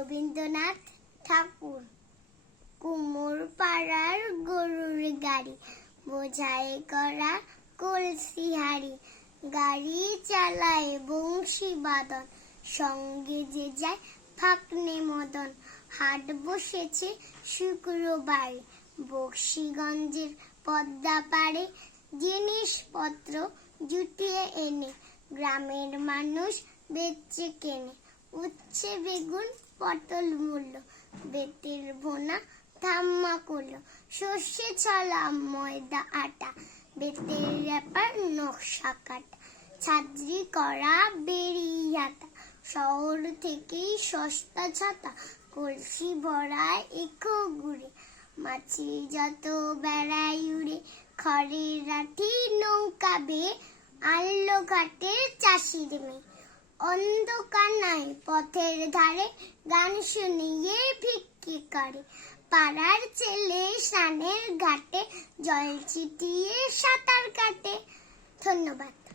রবীন্দ্রনাথ ঠাকুর। কুমোর পাড়ার গরুর গাড়ি, বোঝাই করা কলসি হাড়ি, গাড়ি চালায় বংশী বাদন, সঙ্গে যে যায় ফাকনে মদন। হাট বসেছে শুক্রবার, বক্সিগঞ্জের পদ্মা পাড়ে, জিনিসপত্র জুটিয়ে এনে গ্রামের মানুষ বেচে কেনে। উচ্ছে বেগুন পটল মূল্য, বেতের বোনা ধাম্মা করলো, সর্ষে ছলা ময়দা আটা, বেতের রেপার নকশা কাটা, ছাত্রী করা বেরি হাতা, শহর থেকেই সস্তা ছাতা, কলসি ভরা এখো ঘুরে, মাছি যত বেড়ায় উড়ে, খড়ের লাঠি নৌকা বেয়ে আনলো ঘাটের চাষির মেয়ে। অন্ধকার নাই পথের ধারে, গান শুনিয়ে ভিক্ষে করে, পাড়ার ছেলে স্নানের ঘাটে জল ছিটিয়ে সাঁতার কাটে। ধন্যবাদ।